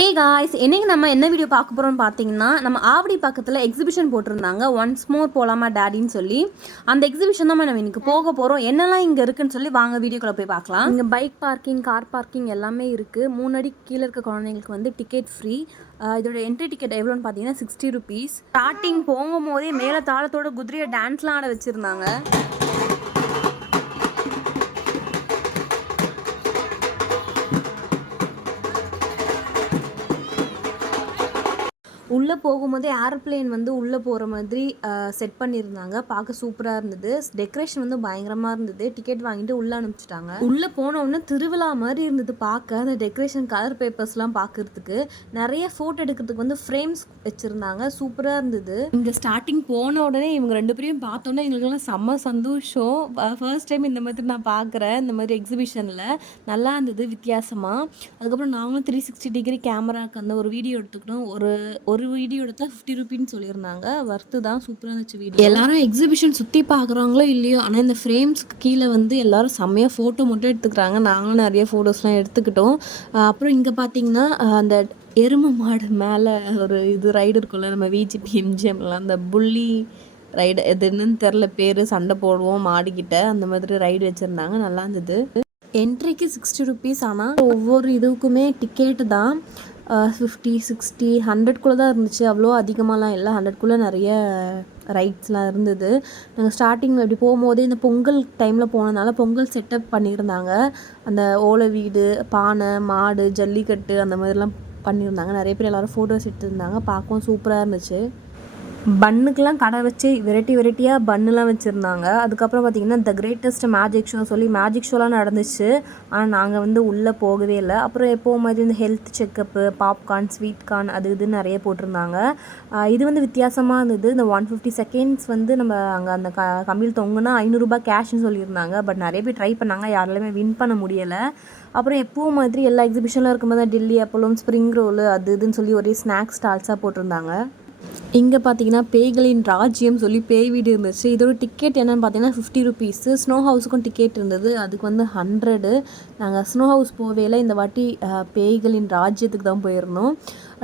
Hey guys என்னைக்கு நம்ம என்ன வீடியோ பார்க்க போகிறோம்னு பார்த்தீங்கன்னா நம்ம ஆவடி பக்கத்தில் எக்ஸிபிஷன் போட்டிருந்தாங்க. ஒன்ஸ் மோர் போகலாமா டேடின்னு சொல்லி. அந்த எக்ஸிபிஷன் தான் நம்ம இன்னைக்கு போக போகிறோம் என்னெல்லாம் இங்கே இருக்குன்னு சொல்லி வாங்க வீடியோக்குள்ளே போய் பார்க்கலாம். இங்கே பைக் பார்க்கிங் கார் பார்க்கிங் எல்லாமே இருக்குது மூணு அடி கீழே இருக்க குழந்தைங்களுக்கு வந்து டிக்கெட் ஃப்ரீ இதோட என்ட்ரி டிக்கெட் எவ்வளோன்னு பார்த்தீங்கன்னா சிக்ஸ்டி ருபீஸ் ஸ்டார்டிங் போகும்போதே மேலே தாளத்தோட குதிரையை டான்ஸ்லாம் ஆட வச்சுருந்தாங்க. உள்ளே போகும்போதே ஏரோப்ளேன் வந்து உள்ளே போகிற மாதிரி செட் பண்ணியிருந்தாங்க. பார்க்க சூப்பராக இருந்தது. டெக்கரேஷன் வந்து பயங்கரமாக இருந்தது. டிக்கெட் வாங்கிட்டு உள்ளே அனுப்பிச்சிட்டாங்க. உள்ளே போனோடனே திருவிழா மாதிரி இருந்தது பார்க்க. அந்த டெக்கரேஷன் கலர் பேப்பர்ஸ்லாம் பார்க்கறதுக்கு. நிறைய ஃபோட்டோ எடுக்கிறதுக்கு வந்து ஃப்ரேம்ஸ் வச்சுருந்தாங்க. சூப்பராக இருந்தது. இங்கே ஸ்டார்டிங் போன உடனே இவங்க ரெண்டு பேரையும் பார்த்தோன்னே எங்களுக்கெல்லாம் செம்ம சந்தோஷம். ஃபர்ஸ்ட் டைம் இந்த மாதிரி நான் பார்க்குறேன். இந்த மாதிரி எக்ஸிபிஷனில் நல்லா இருந்தது வித்தியாசமாக அதுக்கப்புறம் நாங்களும் த்ரீ சிக்ஸ்டி டிகிரி கேமராக்கு அந்த ஒரு வீடியோ எடுத்துக்கிட்டோம். ஒரு ஒரு வீடியோ எடுத்தால் ஃபிஃப்டி ருபின்னு சொல்லியிருந்தாங்க. ஒர்த்து தான் சூப்பராக இருந்துச்சு வீடியோ எல்லாரும் எக்ஸிபிஷன் சுற்றி பார்க்குறாங்களோ இல்லையோ ஆனால் இந்த ஃப்ரேம்ஸ்க்கு கீழே வந்து எல்லாரும் செம்மையாக ஃபோட்டோ மட்டும் எடுத்துக்கிறாங்க. நாங்களும் நிறைய ஃபோட்டோஸ்லாம் எடுத்துக்கிட்டோம். அப்புறம் இங்கே பார்த்தீங்கன்னா அந்த எருமை மாடு மேலே ஒரு இது ரைடு இருக்கும்ல நம்ம விஜிபி எம்ஜிஎம்லாம் அந்த புள்ளி ரைடு எது என்னன்னு தெரில பேர் சண்டை போடுவோம் மாடிக்கிட்ட அந்த மாதிரி ரைடு வச்சுருந்தாங்க நல்லா இருந்தது. என்ட்ரிக்கு சிக்ஸ்டி ருபீஸ் ஆனால் ஒவ்வொரு இதுக்குமே டிக்கெட்டு தான். ஃபிஃப்டி சிக்ஸ்டி ஹண்ட்ரட்குள்ளே தான் இருந்துச்சு. அவ்வளோ அதிகமாகலாம் இல்லை. ஹண்ட்ரட்குள்ளே நிறைய ரைட்ஸ்லாம் இருந்தது. நாங்கள் ஸ்டார்டிங்கில் இப்படி போகும்போதே இந்த பொங்கல் டைமில் போனதுனால பொங்கல் செட்டப் பண்ணியிருந்தாங்க. அந்த ஓலை வீடு பானை மாடு ஜல்லிக்கட்டு அந்த மாதிரிலாம் பண்ணியிருந்தாங்க. நிறைய பேர் எல்லோரும் ஃபோட்டோஸ் எடுத்துருந்தாங்க. பார்க்கவும் சூப்பராக இருந்துச்சு. பன்னுக்கெலாம் கடை வச்சு வெரைட்டி வெரைட்டியாக பன்னுலாம் வச்சுருந்தாங்க. அதுக்கப்புறம் பார்த்திங்கன்னா த கிரேட்டஸ்ட் மேஜிக் ஷோ சொல்லி மேஜிக் ஷோலாம் நடந்துச்சு. ஆனால் நாங்கள் வந்து உள்ளே போகவே இல்லை. அப்புறம் எப்போ மாதிரி இந்த health checkup popcorn sweet corn அது இதுன்னு நிறைய போட்டிருந்தாங்க. இது வந்து வித்தியாசமாக இருந்தது. இந்த ஒன் ஃபிஃப்டி செகண்ட்ஸ் வந்து நம்ம அங்கே அந்த க கம்மியில் தொங்குனா ஐநூறுரூபா கேஷ்னு சொல்லியிருந்தாங்க. பட் நிறைய பேர் ட்ரை பண்ணாங்க. யாராலுமே வின் பண்ண முடியலை. அப்புறம் எப்பவும் மாதிரி எல்லா எக்ஸிபிஷனில் இருக்கும்போது தான் டெல்லி அப்பளம் ஸ்ப்ரிங் ரோலு அது இதுன்னு சொல்லி ஒரே ஸ்நாக்ஸ் ஸ்டால்ஸாக போட்டிருந்தாங்க. இங்கே பார்த்தீங்கன்னா பேய்களின் ராஜ்யம் சொல்லி பேய் வீடு இருந்துச்சு. இதோட டிக்கெட் என்னென்னு பார்த்தீங்கன்னா ஃபிஃப்டி ருபீஸு ஸ்னோ ஹவுஸுக்கும் டிக்கெட் இருந்தது. அதுக்கு வந்து ஹண்ட்ரடு நாங்கள் ஸ்னோ ஹவுஸ் போவேல இந்த வாட்டி பேய்களின் ராஜ்யத்துக்கு தான் போயிருந்தோம்.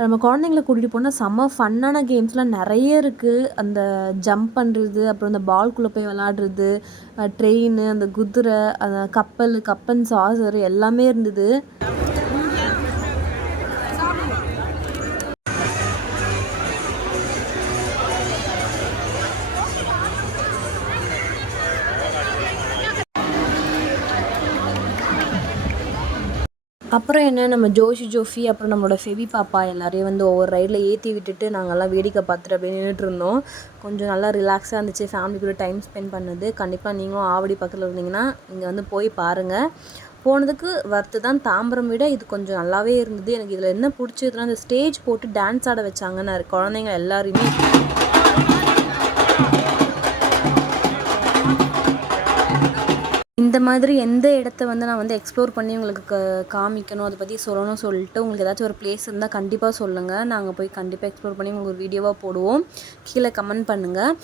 நம்ம குழந்தைங்கள கூட்டிகிட்டு போனால் செம்ம ஃபன்னான கேம்ஸ்லாம் நிறைய இருக்குது அந்த ஜம்ப் பண்ணுறது அப்புறம் அந்த பால்குள்ளே போய் விளாடுறது ட்ரெயின் அந்த குதிரை அந்த கப்பல் கப்பன் சாசர் எல்லாமே இருந்தது. அப்புறம் என்ன நம்ம ஜோஷி ஜோஃபி அப்புறம் நம்மளோட ஃபெவி பாப்பா எல்லாரையும் வந்து ஒவ்வொரு ரைடில் ஏற்றி விட்டுட்டு நாங்கள்லாம் வேடிக்கை பார்த்துட்டு அப்படியே நின்றுட்டு இருந்தோம். கொஞ்சம் நல்லா ரிலாக்ஸாக இருந்துச்சு. ஃபேமிலி கூட டைம் ஸ்பெண்ட் பண்ணது. கண்டிப்பாக நீங்களும் ஆவடி பக்கத்தில் இருந்தீங்கன்னா இங்கே வந்து போய் பாருங்கள் போனதுக்கு வர்த்து தான். தாம்பரம் விட இது கொஞ்சம் நல்லாவே இருந்தது. எனக்கு இதில் என்ன பிடிச்சதுன்னா அந்த ஸ்டேஜ் போட்டு டான்ஸ் ஆட வச்சாங்கன்னு குழந்தைங்க எல்லாருமே இந்த மாதிரி எந்த இடத்த வந்து நான் வந்து எக்ஸ்ப்ளோர் பண்ணி உங்களுக்கு காமிக்கணும் அதை பற்றி சொல்லணும்னு சொல்லிட்டு உங்களுக்கு ஏதாச்சும் ஒரு பிளேஸ் இருந்தால் கண்டிப்பாக சொல்லுங்கள் நாங்கள் போய் கண்டிப்பாக எக்ஸ்ப்ளோர் பண்ணி உங்களுக்கு ஒரு வீடியோவாக போடுவோம். கீழே கமெண்ட் பண்ணுங்கள்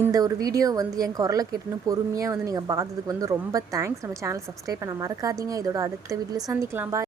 இந்த ஒரு வீடியோ வந்து என் குரலை கேட்டுன்னு பொறுமையாக வந்து நீங்கள் பார்த்ததுக்கு வந்து ரொம்ப தேங்க்ஸ் நம்ம சேனல் சப்ஸ்கிரைப் பண்ண மறக்காதீங்க. இதோட அடுத்த வீடியோவில் சந்திக்கலாம். பாய்